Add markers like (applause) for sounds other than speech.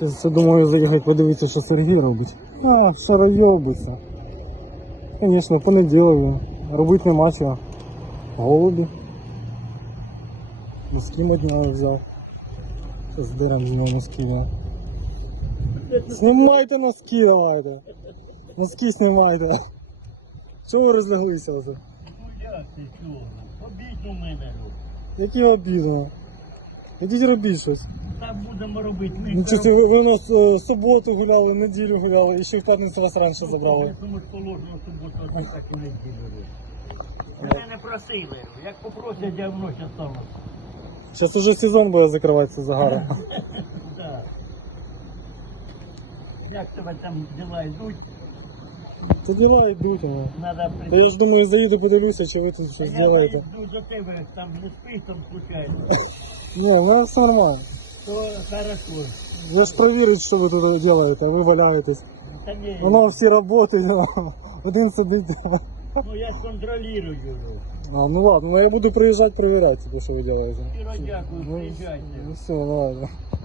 Зараз думаю заїхати подивитися, що Сергій робить. А, що райобиться. Звісно, понеділок. Робити нема чого. Голуби. Носки модняли взяв. Дерем з нього носки. Да. Знімайте носки, давайте. Носки знімайте. Чого ви розляглися вже? Ну як ти чого? Обідь у мене. Які обідно. Ідіть робіть щось. Так будемо робити. Ми Ну, чи це ви, ви у нас е, суботу гуляли, неділю гуляли, і ще в п'ятницю вас раніше забрали. Тому ж положено суботу, а ти так і не ділили. Мене не просили. Як попросять, я вночі стану. Зараз уже сезон буде закриватися загара. (laughs) Да. Як тебе там діла йдуть, Це діла йдуть. ну. треба Та я ж думаю, заїду, подивлюся, чи ви тут щось Я зробите. йду до тебе, там не спиш, там случайно. (laughs) Ні, у мене все нормально. То хорошо. Я ж проверить, что вы тут делаете, а вы валяетесь. Та ні, Воно всі працюють, (laughs) один сидить. ну я ж контролюю. А, ну ладно, ну я буду приезжать проверять, тебе, что вы делаете. Щиро дякую, Ну, приїжджайте. Ну все, ладно.